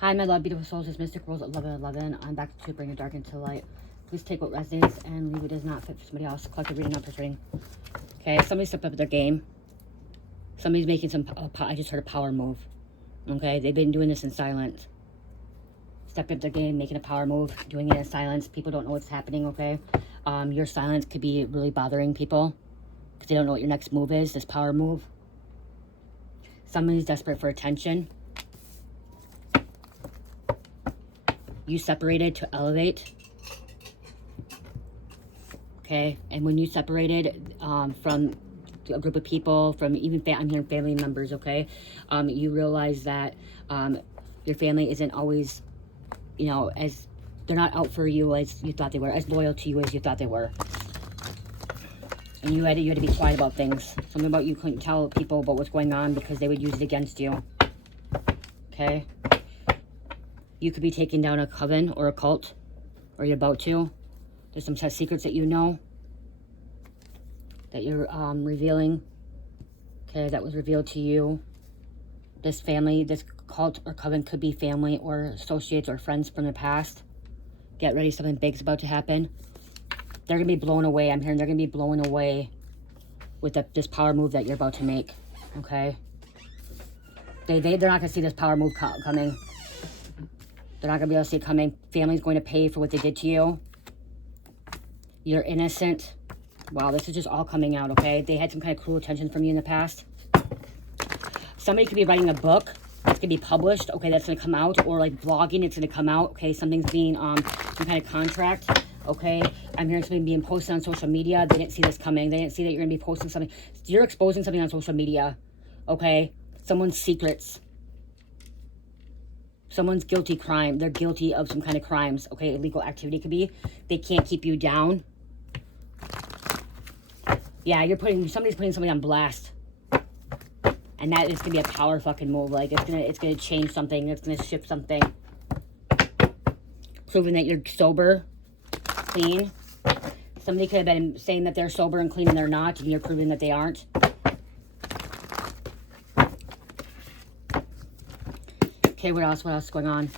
Hi, my love, beautiful souls. It's Mystic Rose at 1111. I'm back to bring your dark into light. Please take what resonates and leave what does not fit for somebody else. Collective reading, not portraying. Okay, somebody stepped up their game. Somebody's making some, I just heard a power move. Okay, they've been doing this in silence. Stepping up their game, making a power move, doing it in silence. People don't know what's happening, okay? Your silence could be really bothering people because they don't know what your next move is, this power move. Somebody's desperate for attention. You separated to elevate. Okay, and when you separated from a group of people, from even I'm hearing family members, okay, you realize that your family isn't always, you know, as they're not out for you as you thought they were, as loyal to you as you thought they were. And you had to be quiet about things. Something about you couldn't tell people about what's going on because they would use it against you. Okay. You could be taking down a coven or a cult, or you're about to. There's some secrets that you know that you're revealing. Okay, that was revealed to you. This family, this cult or coven could be family or associates or friends from the past. Get ready, something big's about to happen. They're going to be blown away. I'm hearing they're going to be blown away with this power move that you're about to make. Okay? They're not going to see this power move coming. They're not going to be able to see it coming. Family's going to pay for what they did to you. You're innocent. Wow, this is just all coming out, okay? They had some kind of cruel intentions from you in the past. Somebody could be writing a book that's going to be published, okay, that's going to come out. Or like vlogging, it's going to come out, okay? Something's being, some kind of contract, okay? I'm hearing something being posted on social media. They didn't see this coming. They didn't see that you're going to be posting something. You're exposing something on social media, okay? Someone's secrets. Someone's guilty crime. They're guilty of some kind of crimes. Okay, illegal activity could be. They can't keep you down. Yeah, somebody's putting somebody on blast. And that is gonna be a power fucking move. Like it's gonna change something. It's gonna shift something. Proving that you're sober, clean. Somebody could have been saying that they're sober and clean and they're not, and you're proving that they aren't. Okay, what else? What else is going on?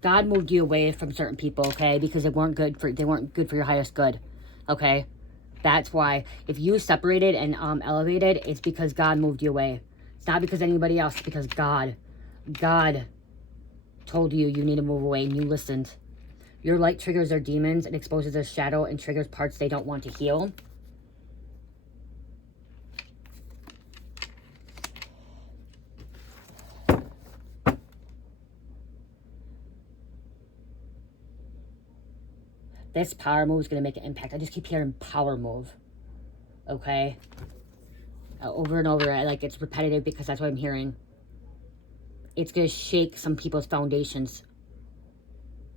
God moved you away from certain people, okay? Because they weren't good for your highest good. Okay? That's why. If you separated and elevated, it's because God moved you away. It's not because anybody else, it's because God told you need to move away and you listened. Your light triggers their demons and exposes their shadow and triggers parts they don't want to heal. This power move is going to make an impact. I just keep hearing power move. Okay? Over and over. Like, it's repetitive because that's what I'm hearing. It's going to shake some people's foundations.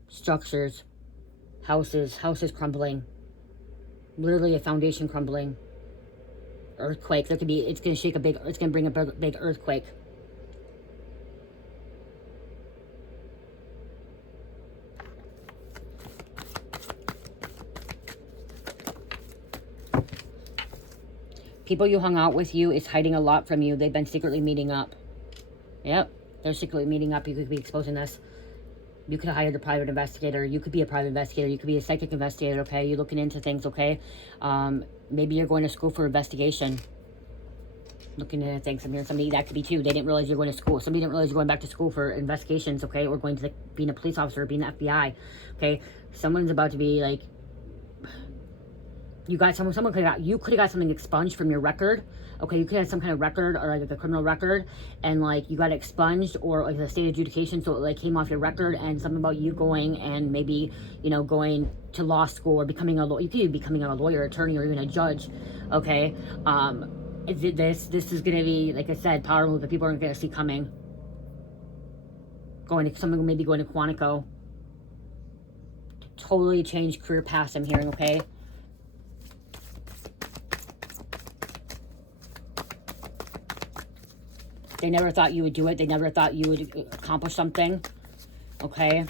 Structures. Houses crumbling. Literally a foundation crumbling. Earthquake. It's going to bring a big earthquake. People you hung out with is hiding a lot from you. They've been secretly meeting up. Yep. They're secretly meeting up. You could be exposing this. You could have hired a private investigator. You could be a private investigator. You could be a psychic investigator, okay? You're looking into things, okay? Maybe you're going to school for investigation. Looking into things. I'm hearing somebody, that could be too. They didn't realize you're going to school. Somebody didn't realize you're going back to school for investigations, okay? Or going to being a police officer, being the FBI, okay? Someone's about to be like, you could have got something expunged from your record. Okay, you could have some kind of record or like a criminal record and like you got it expunged or like a state adjudication, so it like came off your record, and something about you going and maybe, you know, going to law school or becoming a lawyer. You could be becoming a lawyer, attorney, or even a judge. Okay. This is gonna be, like I said, power move that people aren't gonna see coming. Maybe going to Quantico. Totally change career paths, I'm hearing, okay? They never thought you would do it. They never thought you would accomplish something. Okay?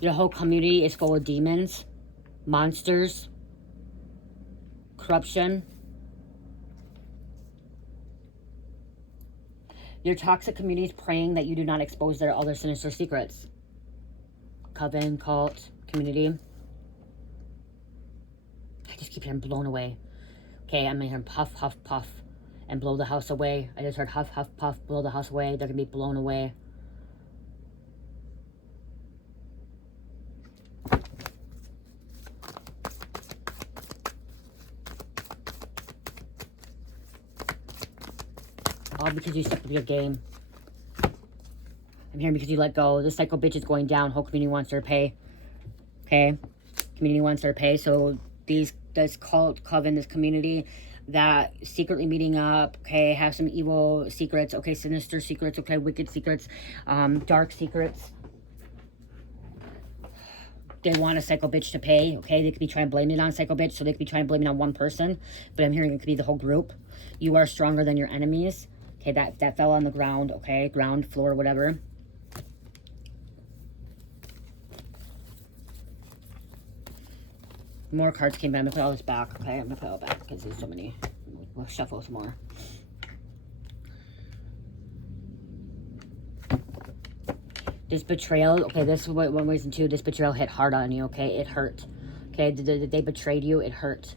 Your whole community is full of demons, monsters, corruption. Your toxic community is praying that you do not expose their other sinister secrets. Coven, cult, community. I just keep hearing blown away. Okay, I'm hearing puff, huff, puff, and blow the house away. I just heard huff, huff, puff, blow the house away. They're going to be blown away. All because you stepped up your game. I'm hearing because you let go. This psycho bitch is going down. Whole community wants her to pay. Okay? Community wants her to pay. So this cult, coven, this community that secretly meeting up, okay, have some evil secrets, okay, sinister secrets, okay, wicked secrets, dark secrets. They want a psycho bitch to pay, okay? They could be trying to blame it on a psycho bitch, so they could be trying to blame it on one person, but I'm hearing it could be the whole group. You are stronger than your enemies. Okay, that fell on the ground, okay? Ground, floor, whatever. More cards came in. I'm going to put all this back, okay? I'm going to put it all back because there's so many. We'll shuffle some more. This betrayal, okay, this is one reason too. This betrayal hit hard on you, okay? It hurt, okay? They betrayed you. It hurt,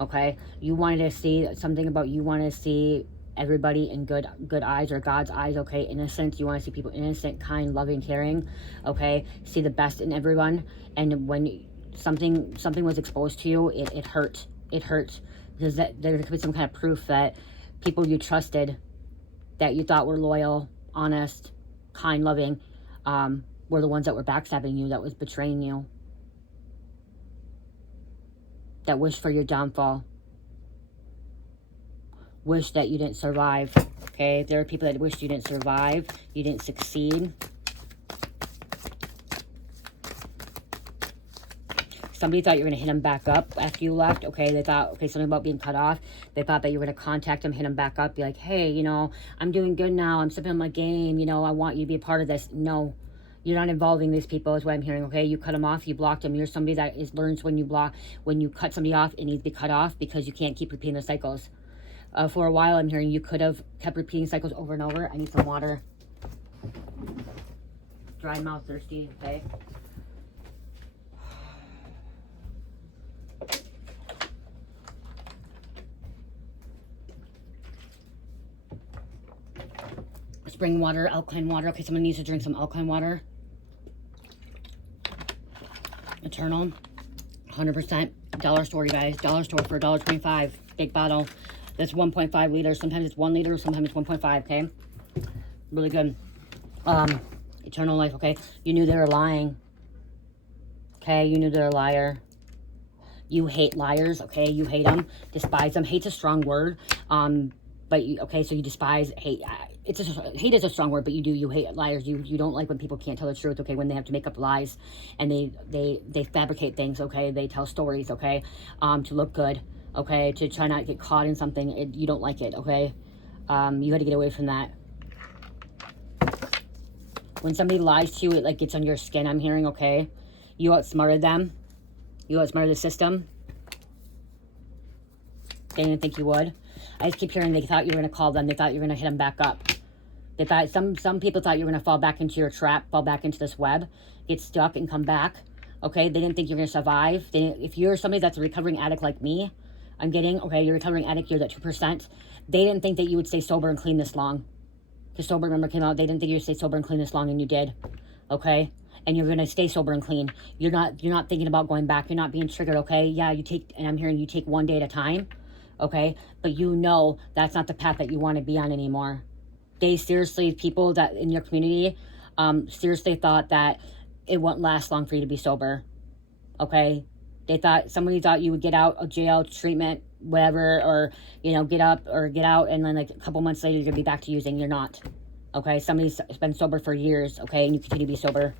okay? You wanted to see something about you wanted to see everybody in good eyes or God's eyes, okay? Innocent. You want to see people innocent, kind, loving, caring, okay? See the best in everyone. And when something was exposed to you, it hurt. It hurt because there could be some kind of proof that people you trusted, that you thought were loyal, honest, kind, loving, were the ones that were backstabbing you, that was betraying you, that wished for your downfall, wished that you didn't survive, okay? There are people that wished you didn't survive, you didn't succeed. Somebody thought you were going to hit them back up after you left, okay? They thought, okay, something about being cut off. They thought that you were going to contact them, hit them back up, be like, hey, you know, I'm doing good now. I'm stepping up my game. You know, I want you to be a part of this. No, you're not involving these people is what I'm hearing, okay? You cut them off. You blocked them. You're somebody that learns when you cut somebody off, it needs to be cut off because you can't keep repeating the cycles. For a while, I'm hearing you could have kept repeating cycles over and over. I need some water. Dry mouth, thirsty, okay? Spring water, alkaline water. Okay, someone needs to drink some alkaline water. Eternal. 100%. Dollar store, you guys. Dollar store for $1.25. Big bottle. That's 1.5 liters. Sometimes it's 1 liter. Sometimes it's 1.5, okay? Really good. Eternal life, okay? You knew they were lying. Okay, you knew they're a liar. You hate liars, okay? You hate them. Despise them. Hate's a strong word. But you, okay, so you despise, hate. Hate is a strong word, but you hate liars. You don't like when people can't tell the truth, okay? When they have to make up lies and they fabricate things, okay? They tell stories, okay? To look good, okay? To try not to get caught in something. You don't like it, okay? You had to get away from that. When somebody lies to you, it like gets on your skin, I'm hearing, okay? You outsmarted them. You outsmarted the system. They didn't think you would. I just keep hearing they thought you were going to call them. They thought you were going to hit them back up. They thought some people thought you were going to fall back into your trap, fall back into this web, get stuck and come back. Okay, they didn't think you were going to survive. If you're somebody that's a recovering addict like me, I'm getting, okay, you're a recovering addict, you're that 2%. They didn't think that you would stay sober and clean this long. Because sober, remember, came out. They didn't think you would stay sober and clean this long, and you did. Okay, and you're going to stay sober and clean. You're not thinking about going back. You're not being triggered, okay? Yeah, and I'm hearing you take one day at a time. Okay, but you know that's not the path that you want to be on anymore. They seriously, people that in your community, seriously thought that it wouldn't last long for you to be sober. Okay, somebody thought you would get out of jail, treatment, whatever, or you know, get up or get out, and then like a couple months later you're gonna be back to using. You're not. Okay, somebody's been sober for years. Okay, and you continue to be sober.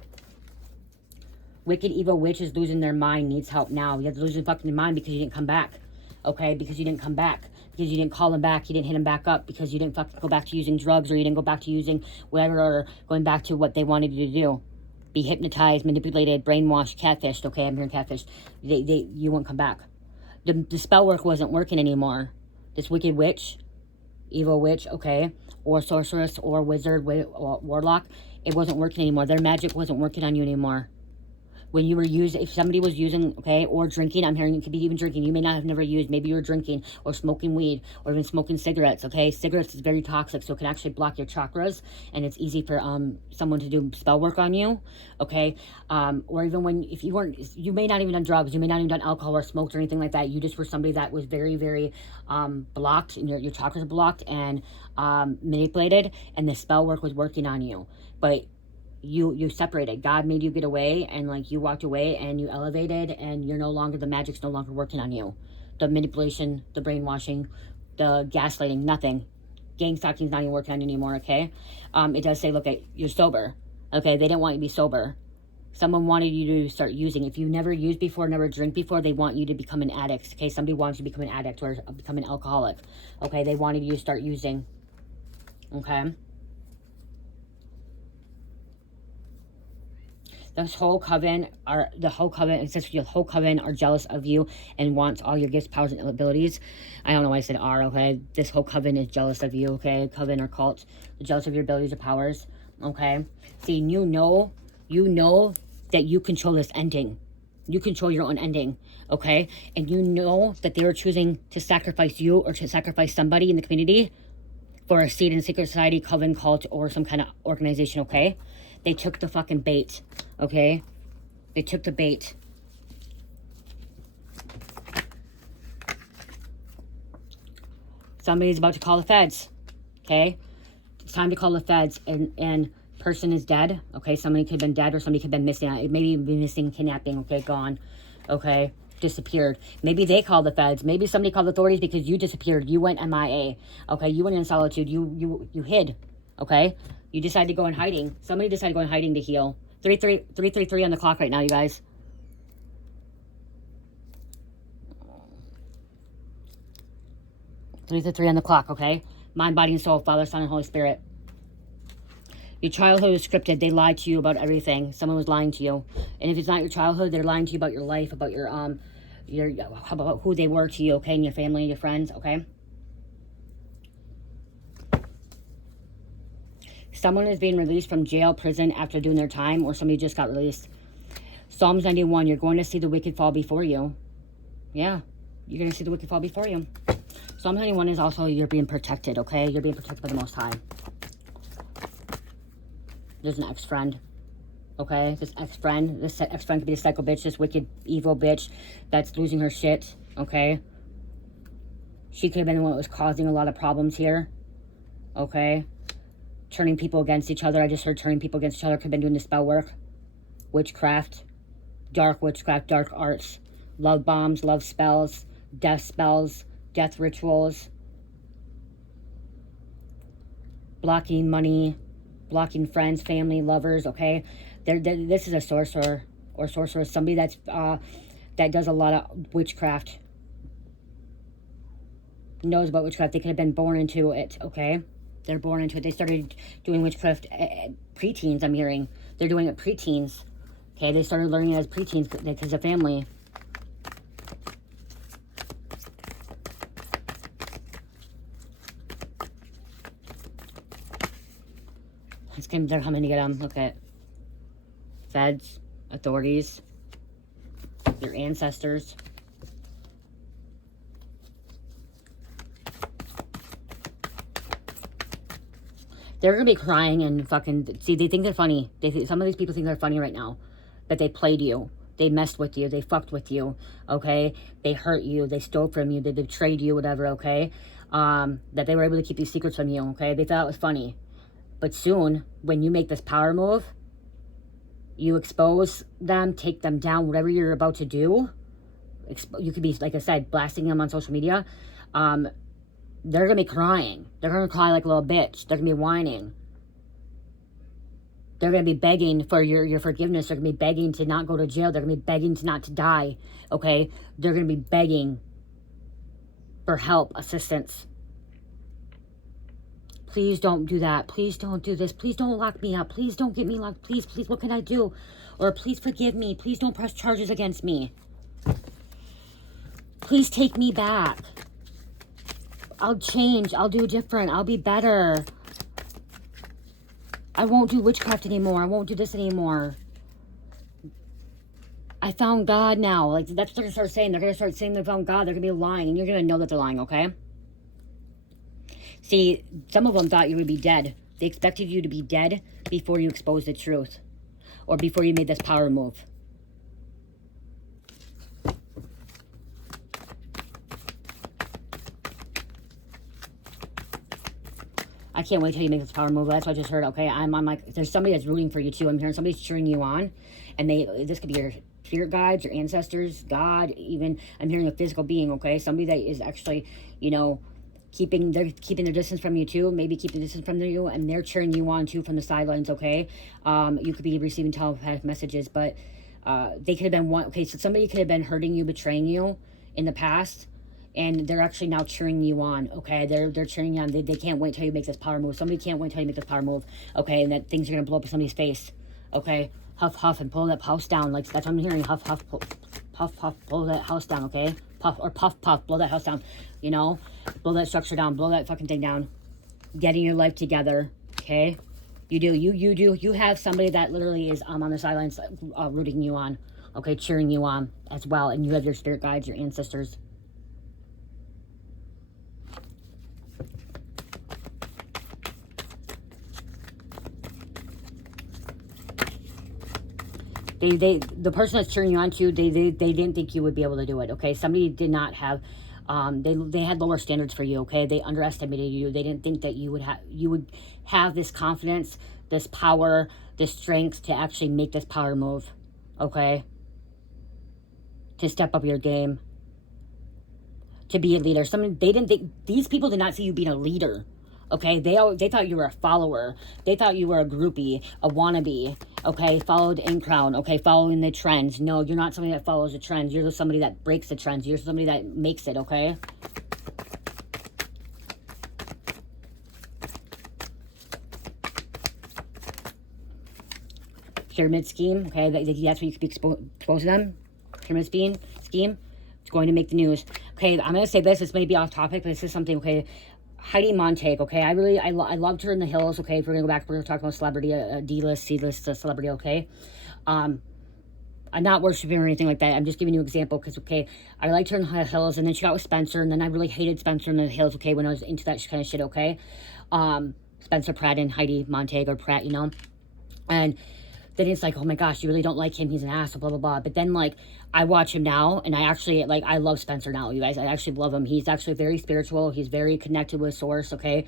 Wicked evil witch is losing their mind, needs help now. You have to lose your fucking mind because you didn't come back. Okay, because you didn't come back, because you didn't call him back, you didn't hit him back up, because you didn't fucking go back to using drugs, or you didn't go back to using whatever, or going back to what they wanted you to do. Be hypnotized, manipulated, brainwashed, catfished. Okay, I'm hearing catfished. You won't come back. The spell work wasn't working anymore. This wicked witch, evil witch, okay, or sorceress, or wizard, or warlock, it wasn't working anymore. Their magic wasn't working on you anymore. When you were using, if somebody was using, okay, or drinking, I'm hearing it could be even drinking. You may not have never used, maybe you were drinking or smoking weed or even smoking cigarettes, okay? Cigarettes is very toxic, so it can actually block your chakras, and it's easy for someone to do spell work on you, okay? Or even when, if you weren't, you may not even done drugs, you may not even done alcohol or smoked or anything like that. You just were somebody that was very, very blocked, and your chakras are blocked and manipulated, and the spell work was working on you. But you separated. God made you get away, and like you walked away and you elevated, and you're no longer, the magic's no longer working on you. The manipulation, the brainwashing, the gaslighting, nothing. Gang stalking's not even working on you anymore, okay? It does say, look, you're sober. Okay, they didn't want you to be sober. Someone wanted you to start using. If you never used before, never drink before, they want you to become an addict. Okay, somebody wants you to become an addict or become an alcoholic. Okay, they wanted you to start using. Okay? The whole coven are jealous of you and wants all your gifts, powers, and abilities. I don't know why I said are, okay? This whole coven is jealous of you, okay? Coven or cult. They're jealous of your abilities or powers, okay? See, you know that you control this ending. You control your own ending, okay? And you know that they were choosing to sacrifice you or to sacrifice somebody in the community for a seat in secret society, coven, cult, or some kind of organization, okay? They took the fucking bait, okay? They took the bait. Somebody's about to call the feds, okay? It's time to call the feds, and person is dead, okay? Somebody could have been dead, or somebody could have been missing. Maybe be missing, kidnapping, okay? Gone, okay? Disappeared. Maybe they called the feds. Maybe somebody called the authorities because you disappeared. You went MIA, okay? You went in solitude. You hid, okay? You decided to go in hiding. Somebody decided to go in hiding to heal. 333 on the clock right now, you guys. Three on the clock, okay? Mind, body, and soul, Father, Son, and Holy Spirit. Your childhood was scripted. They lied to you about everything. Someone was lying to you. And if it's not your childhood, they're lying to you about your life, about your about who they were to you, okay? And your family and your friends, okay? Someone is being released from jail, prison after doing their time, or somebody just got released. Psalms 91, you're going to see the wicked fall before you. Yeah, you're going to see the wicked fall before you. Psalm 91 is also you're being protected, okay? You're being protected by the Most High. There's an ex-friend, okay? This ex-friend could be a psycho bitch, this wicked, evil bitch that's losing her shit, okay? She could have been the one that was causing a lot of problems here, okay? Turning people against each other. I just heard turning people against each other. Could have been doing the spell work. Witchcraft. Dark witchcraft. Dark arts. Love bombs. Love spells. Death rituals. Blocking money. Blocking friends, family, lovers, okay? This is a sorcerer or sorceress. Somebody that's that does a lot of witchcraft. Knows about witchcraft. They could have been born into it, okay? They're born into it. They started doing witchcraft preteens, I'm hearing. They're doing it preteens. Okay, they started learning it as preteens because of family. They're coming to get them. Look at feds, authorities, your ancestors. They're going to be crying and fucking... See, they think they're funny. Some of these people think they're funny right now. But they played you. They messed with you. They fucked with you. Okay? They hurt you. They stole from you. They betrayed you, whatever, okay? That they were able to keep these secrets from you, okay? They thought it was funny. But soon, when you make this power move, you expose them, take them down, whatever you're about to do. You could be, like I said, blasting them on social media. They're going to be crying. They're going to cry like a little bitch. They're going to be whining. They're going to be begging for your forgiveness. They're going to be begging to not go to jail. They're going to be begging to not to die. Okay? They're going to be begging for help, assistance. Please don't do that. Please don't do this. Please don't lock me up. Please don't get me locked. Please, what can I do? Or please forgive me. Please don't press charges against me. Please take me back. I'll change. I'll do different. I'll be better. I won't do witchcraft anymore. I won't do this anymore. I found God now. Like, that's what they're going to start saying. They're going to start saying they found God. They're going to be lying. And you're going to know that they're lying, okay? See, some of them thought you would be dead. They expected you to be dead before you exposed the truth. Or before you made this power move. I can't wait till you make this power move. That's what I just heard, okay? I'm like, there's somebody that's rooting for you too. I'm hearing somebody's cheering you on. And this could be your spirit guides, your ancestors, God, even. I'm hearing a physical being, okay? Somebody that is actually, you know, keeping their distance from you too. Maybe keeping distance from you. And they're cheering you on too from the sidelines, okay? You could be receiving telepathic messages. But they could have been one. Okay, so somebody could have been hurting you, betraying you in the past. And they're actually now cheering you on, okay? They're cheering you on. They can't wait till you make this power move. Somebody can't wait till you make this power move, okay? And that things are going to blow up in somebody's face, okay? Huff, huff, and pull that house down. Like, that's what I'm hearing. Huff, huff, puff, puff, blow that house down, okay? Puff, or puff, puff, blow that house down, you know? Blow that structure down. Blow that fucking thing down. Getting your life together, okay? You do. You have somebody that literally is on the sidelines rooting you on, okay? Cheering you on as well. And you have your spirit guides, your ancestors. The person that's cheering you on to, they didn't think you would be able to do it, okay? Somebody did not have, they had lower standards for you, okay? They underestimated you. They didn't think that you would have this confidence, this power, this strength to actually make this power move, okay? To step up your game, to be a leader. They didn't think, these people did not see you being a leader. Okay, they thought you were a follower. They thought you were a groupie, a wannabe. Okay, followed in crown. Okay, following the trends. No, you're not somebody that follows the trends. You're just somebody that breaks the trends. You're somebody that makes it. Okay. Pyramid scheme. Okay, that's what you could be exposed to them. Pyramid scheme. It's going to make the news. Okay, I'm gonna say this. This may be off topic, but this is something. Okay. Heidi Montag, okay? I loved her in The Hills, okay? If we're going to go back, we're going to talk about celebrity, D-list, C-list celebrity, okay? I'm not worshiping or anything like that. I'm just giving you an example because, okay, I liked her in The Hills, and then she got with Spencer, and then I really hated Spencer in The Hills, okay, when I was into that kind of shit, okay? Spencer Pratt and Heidi Montag, or Pratt, you know? And then it's like, oh my gosh, you really don't like him, he's an asshole, blah, blah, blah. But then, like, I watch him now, and I actually, like, I love Spencer now, you guys. I actually love him. He's actually very spiritual. He's very connected with Source, okay?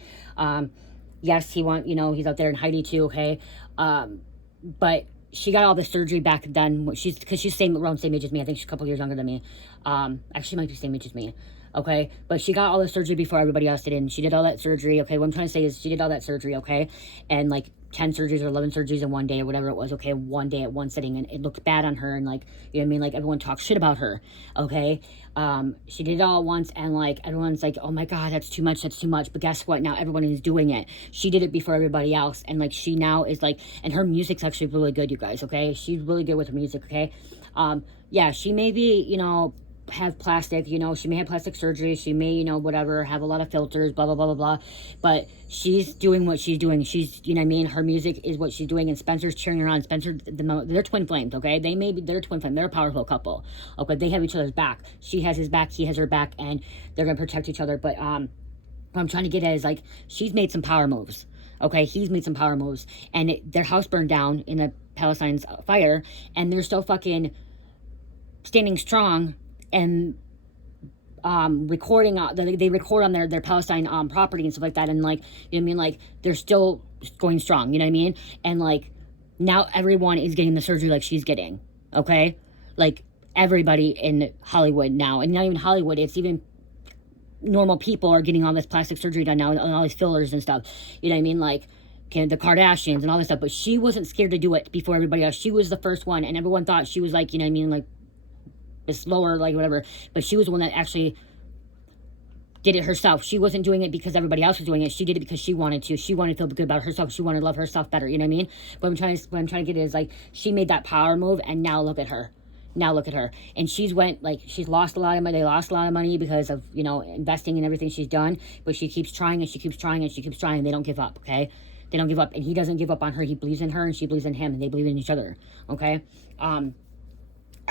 Yes, he's out there in Heidi too, okay? But she got all the surgery back done, because she's around the same age as me. I think she's a couple years younger than me. Actually, she might be the same age as me. Okay, but she got all the surgery before everybody else did, and she did all that surgery, okay? What I'm trying to say is she did all that surgery, okay? And, like, 10 surgeries or 11 surgeries in one day or whatever it was, okay? One day at one sitting, and it looked bad on her, and, like, you know what I mean? Like, everyone talks shit about her, okay? She did it all at once, and, like, everyone's like, oh my God, that's too much, but guess what? Now everyone is doing it. She did it before everybody else, and, like, she now is, like, and her music's actually really good, you guys, okay? She's really good with her music, okay? Yeah, she may be, you know, have plastic, you know, she may have plastic surgery, she may, you know, whatever, have a lot of filters, blah, blah, blah, blah, blah, but she's doing what she's doing. She's, you know what I mean, her music is what she's doing, and Spencer's cheering her on. They're twin flames, okay? They're twin flames, they're a powerful couple, okay? They have each other's back. She has his back, he has her back, and they're gonna protect each other. But what I'm trying to get at is, like, she's made some power moves, okay? He's made some power moves, and their house burned down in the Palestine's fire, and they're still fucking standing strong and recording, they record on their Palestine property and stuff like that, and, like, you know what I mean, like, they're still going strong, you know what I mean? And, like, now everyone is getting the surgery like she's getting, okay? Like, everybody in Hollywood now, and not even Hollywood, it's even normal people are getting all this plastic surgery done now, and all these fillers and stuff, you know what I mean? Like, the Kardashians and all this stuff. But she wasn't scared to do it before everybody else. She was the first one, and everyone thought she was, like, you know what I mean, like, slower, like, whatever, but she was the one that actually did it herself. She wasn't doing it because everybody else was doing it. She did it because she wanted to. She wanted to feel good about herself. She wanted to love herself better, you know what I mean? What I'm trying to get is, like, she made that power move, and now look at her. Now look at her. And she's lost a lot of money. They lost a lot of money because of, you know, investing and everything she's done. But she keeps trying and she keeps trying and she keeps trying. They don't give up, okay? They don't give up. And he doesn't give up on her. He believes in her and she believes in him. And they believe in each other, okay? I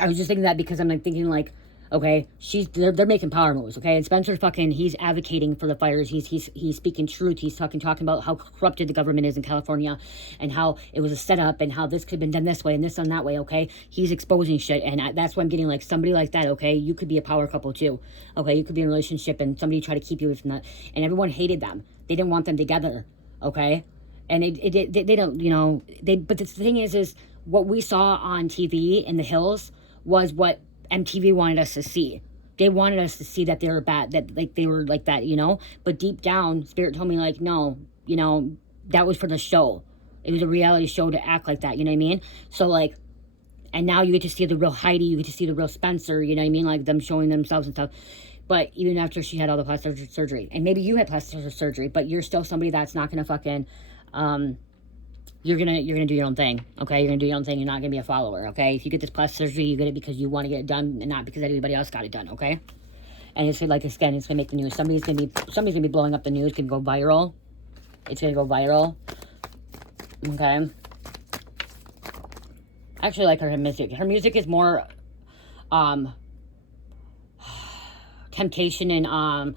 was just thinking that because I'm like thinking like, okay, they're making power moves, okay? And Spencer he's advocating for the fires. He's speaking truth. He's talking about how corrupted the government is in California and how it was a setup and how this could have been done this way and this done that way, okay? He's exposing shit, and that's why I'm getting like somebody like that, okay? You could be a power couple too, okay? You could be in a relationship and somebody tried to keep you from that, and everyone hated them. They didn't want them together, okay? And they don't, you know, but the thing is what we saw on TV in the hills was what MTV wanted us to see. They wanted us to see that they were bad, that like they were like that, you know? But deep down, Spirit told me like, no, you know, that was for the show. It was a reality show to act like that, you know what I mean? So like, and now you get to see the real Heidi, you get to see the real Spencer, you know what I mean? Like them showing themselves and stuff. But even after she had all the plastic surgery, and maybe you had plastic surgery, but you're still somebody that's not gonna fucking, you're gonna do your own thing, okay? You're gonna do your own thing. You're not gonna be a follower, okay? If you get this plastic surgery, you get it because you want to get it done and not because anybody else got it done, okay? And it's like, again, it's gonna make the news. Somebody's gonna be blowing up the news. It's gonna go viral. It's gonna go viral, okay? I actually like her music. Her music is more temptation and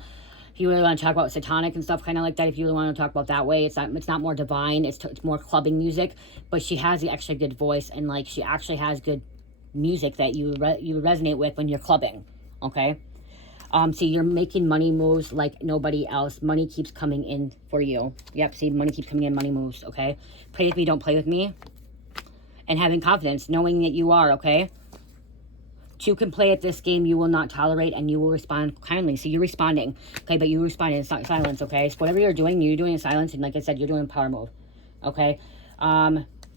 if you really want to talk about satanic and stuff, kind of like that, if you really want to talk about that way, it's not more divine, it's more clubbing music, but she has the extra good voice, and like she actually has good music that you resonate with when you're clubbing, okay? See, you're making money moves like nobody else. Money keeps coming in for you. Yep, see, money keeps coming in, money moves, okay? Pray with me, don't play with me. And having confidence, knowing that you are, okay? Two can play at this game you will not tolerate, and you will respond kindly. So you're responding, okay? But you respond in silence, okay? So whatever you're doing in silence, and like I said, you're doing power move, okay?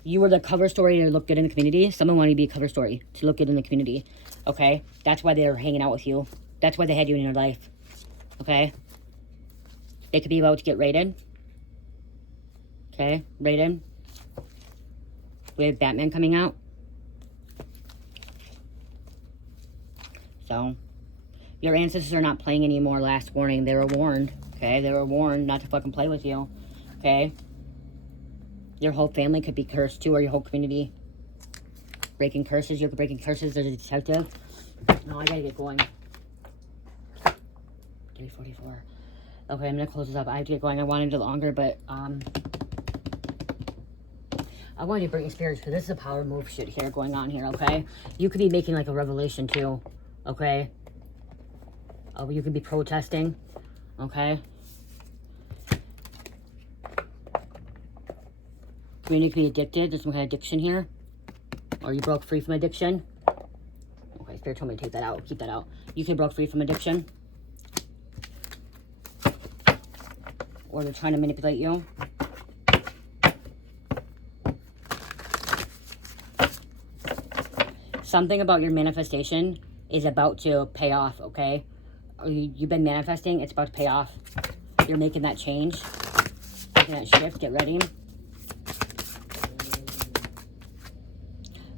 You were the cover story to look good in the community. Someone wanted to be a cover story to look good in the community, okay? That's why they're hanging out with you. That's why they had you in your life, okay? They could be about to get raided, okay? Raided. We have Batman coming out. So, your ancestors are not playing anymore. Last warning. They were warned. Okay? They were warned not to fucking play with you. Okay? Your whole family could be cursed too, or your whole community. Breaking curses. You're breaking curses as a detective. No, I gotta get going. 3:44. Okay, I'm gonna close this up. I have to get going. I wanted it longer, but, I wanted to bring spirits because this is a power move shit here going on here, okay? You could be making like a revelation too. Okay? Oh, you could be protesting. Okay? Community could be addicted. There's some kind of addiction here. Or you broke free from addiction. Okay, Spirit told me to take that out. Keep that out. You could broke free from addiction. Or they're trying to manipulate you. Something about your manifestation is about to pay off, okay? You've been manifesting, it's about to pay off. You're making that change. Making that shift, get ready.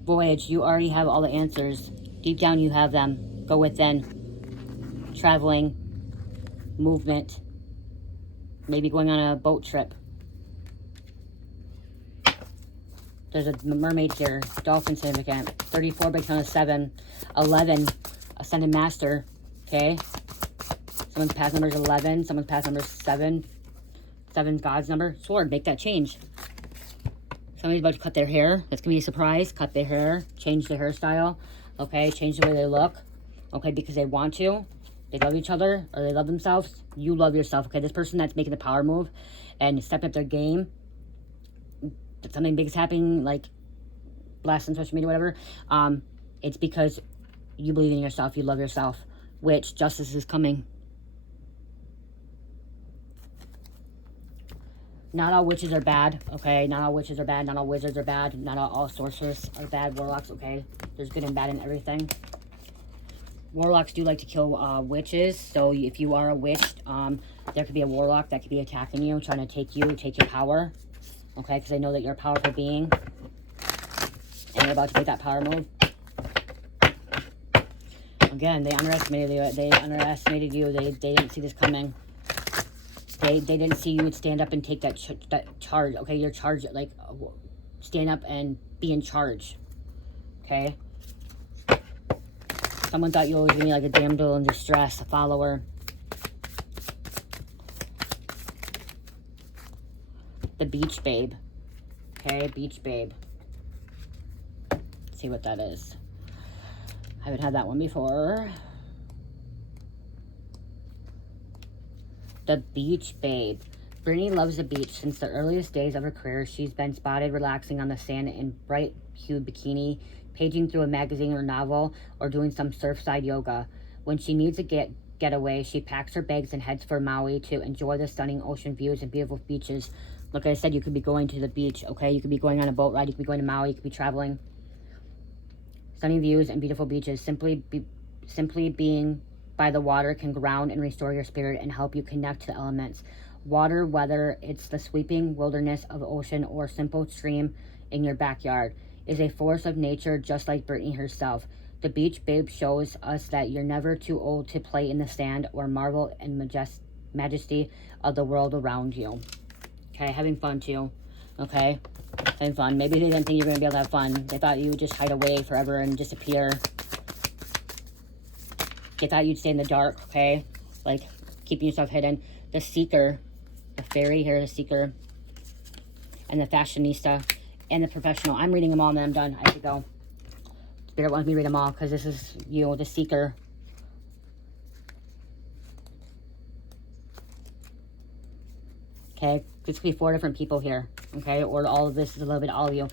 Voyage, you already have all the answers. Deep down you have them. Go within. Traveling. Movement. Maybe going on a boat trip. There's a mermaid here. Dolphin significant. 34 by count of 7. 11. Ascended Master. Okay? Someone's path number is 11. Someone's path number is 7. 7's God's number. Sword. Make that change. Somebody's about to cut their hair. That's going to be a surprise. Cut their hair. Change their hairstyle. Okay? Change the way they look. Okay? Because they want to. They love each other. Or they love themselves. You love yourself. Okay? This person that's making the power move and stepping up their game. Something big is happening, like blast on social media, whatever, it's because you believe in yourself, you love yourself, which justice is coming. Not all witches are bad, okay? Not all witches are bad, not all wizards are bad, not all sorcerers are bad, warlocks, okay? There's good and bad in everything. Warlocks do like to kill witches, so if you are a witch, there could be a warlock that could be attacking you, trying to take your power. Okay, because they know that you're a powerful being. And you're about to make that power move. Again, they underestimated you. They underestimated you. They didn't see this coming. They didn't see you would stand up and take that charge. Okay, you're charged. Like, stand up and be in charge. Okay? Someone thought you were always going to be like a damsel in distress, a follower. The beach babe. Okay, beach babe. Let's see what that is. I haven't had that one before. The beach babe. Brittany loves the beach. Since the earliest days of her career, she's been spotted relaxing on the sand in bright-hued bikini, paging through a magazine or novel, or doing some surfside yoga. When she needs a getaway, she packs her bags and heads for Maui to enjoy the stunning ocean views and beautiful beaches. Like I said, you could be going to the beach, okay? You could be going on a boat ride. You could be going to Maui. You could be traveling. Stunning views and beautiful beaches. Simply being by the water can ground and restore your spirit and help you connect to the elements. Water, whether it's the sweeping wilderness of ocean or simple stream in your backyard, is a force of nature just like Brittany herself. The beach babe shows us that you're never too old to play in the sand or marvel in majesty of the world around you. Okay, having fun too. Okay, having fun. Maybe they didn't think you were going to be able to have fun. They thought you would just hide away forever and disappear. They thought you'd stay in the dark, okay? Like, keeping yourself hidden. The seeker, the fairy here, the seeker, and the fashionista, and the professional. I'm reading them all and then I'm done. I have to go. Spirit wants me to read them all because this is you, the seeker. Okay, this could be 4 different people here, okay? Or all of this is a little bit all of you.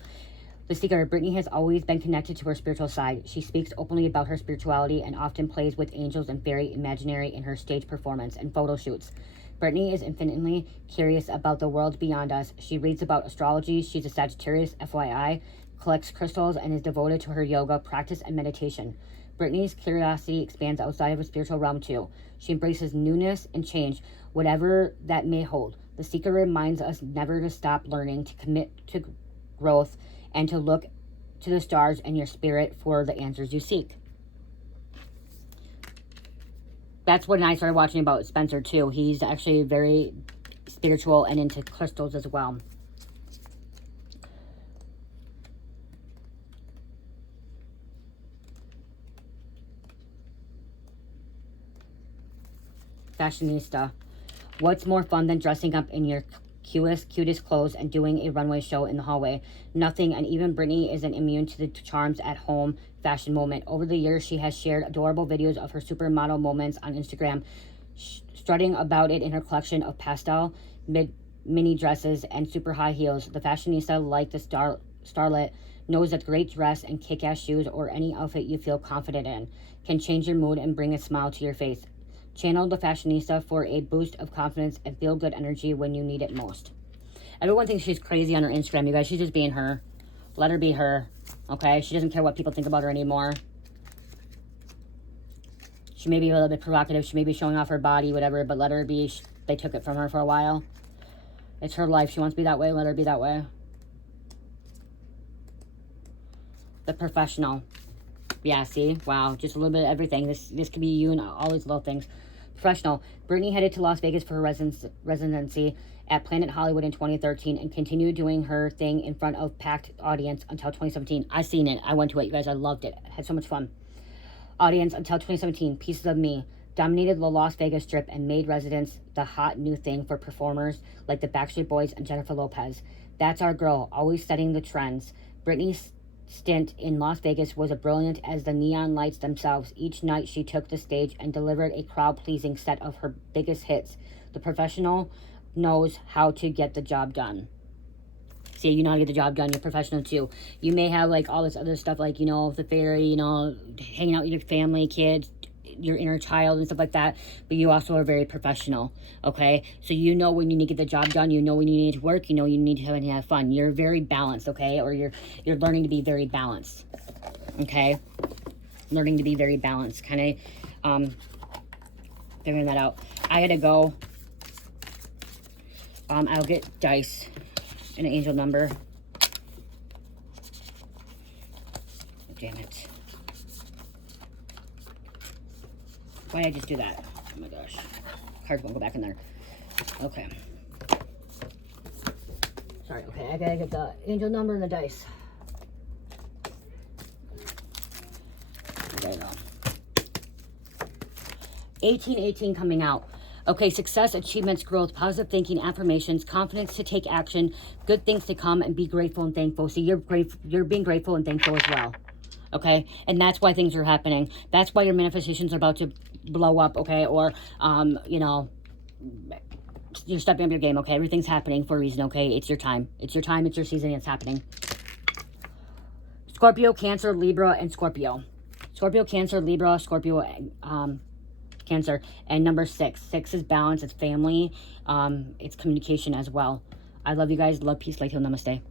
The seeker, Brittany has always been connected to her spiritual side. She speaks openly about her spirituality and often plays with angels and fairy imaginary in her stage performance and photo shoots. Brittany is infinitely curious about the world beyond us. She reads about astrology. She's a Sagittarius, FYI, collects crystals, and is devoted to her yoga practice and meditation. Brittany's curiosity expands outside of her spiritual realm too. She embraces newness and change, whatever that may hold. The seeker reminds us never to stop learning, to commit to growth, and to look to the stars and your spirit for the answers you seek. That's when I started watching about Spencer too. He's actually very spiritual and into crystals as well. Fashionista. What's more fun than dressing up in your cutest clothes and doing a runway show in the hallway? Nothing, and even Brittany isn't immune to the charms at home fashion moment. Over the years, she has shared adorable videos of her supermodel moments on Instagram, strutting about it in her collection of pastel mini dresses and super high heels. The fashionista, like the starlet, knows that great dress and kick-ass shoes or any outfit you feel confident in can change your mood and bring a smile to your face. Channel the fashionista for a boost of confidence and feel-good energy when you need it most. Everyone thinks she's crazy on her Instagram, you guys. She's just being her. Let her be her, okay? She doesn't care what people think about her anymore. She may be a little bit provocative. She may be showing off her body, whatever, but let her be. They took it from her for a while. It's her life. She wants to be that way. Let her be that way. The professional. Yeah, see? Wow, just a little bit of everything. This could be you and all these little things. Professional. Brittany headed to Las Vegas for her residency at Planet Hollywood in 2013 and continued doing her thing in front of packed audience until 2017. I seen it. I went to it, you guys. I loved it. I had so much fun. Audience until 2017. Pieces of Me dominated the Las Vegas Strip and made residents the hot new thing for performers like the Backstreet Boys and Jennifer Lopez. That's our girl, always setting the trends. Brittany's stint in Las Vegas was as brilliant as the neon lights themselves. Each night she took the stage and delivered a crowd-pleasing set of her biggest hits. The professional knows how to get the job done. See, you know how to get the job done. You're professional too. You may have like all this other stuff like, you know, the fairy, you know, hanging out with your family, kids, your inner child and stuff like that, but you also are very professional, okay? So you know when you need to get the job done, you know when you need to work, you know you need to have fun. You're very balanced, okay? Or you're learning to be very balanced, okay? Learning to be very balanced, kind of figuring that out. I gotta go. I'll get dice and an angel number. Damn it. Why did I just do that? Oh my gosh. Cards won't go back in there. Okay. Sorry, okay. I gotta get the angel number and the dice. There you go. 1818 coming out. Okay, success, achievements, growth, positive thinking, affirmations, confidence to take action, good things to come, and be grateful and thankful. So you're being grateful and thankful as well. Okay, and that's why things are happening. That's why your manifestations are about to blow up. Okay, or you know, you're stepping up your game. Okay, everything's happening for a reason. Okay, it's your time. It's your time. It's your season. It's happening. Scorpio, Cancer, Libra, and Scorpio. Scorpio, Cancer, Libra, Scorpio, Cancer. And number 6. 6 is balance. It's family. It's communication as well. I love you guys. Love, peace, light, heal, namaste.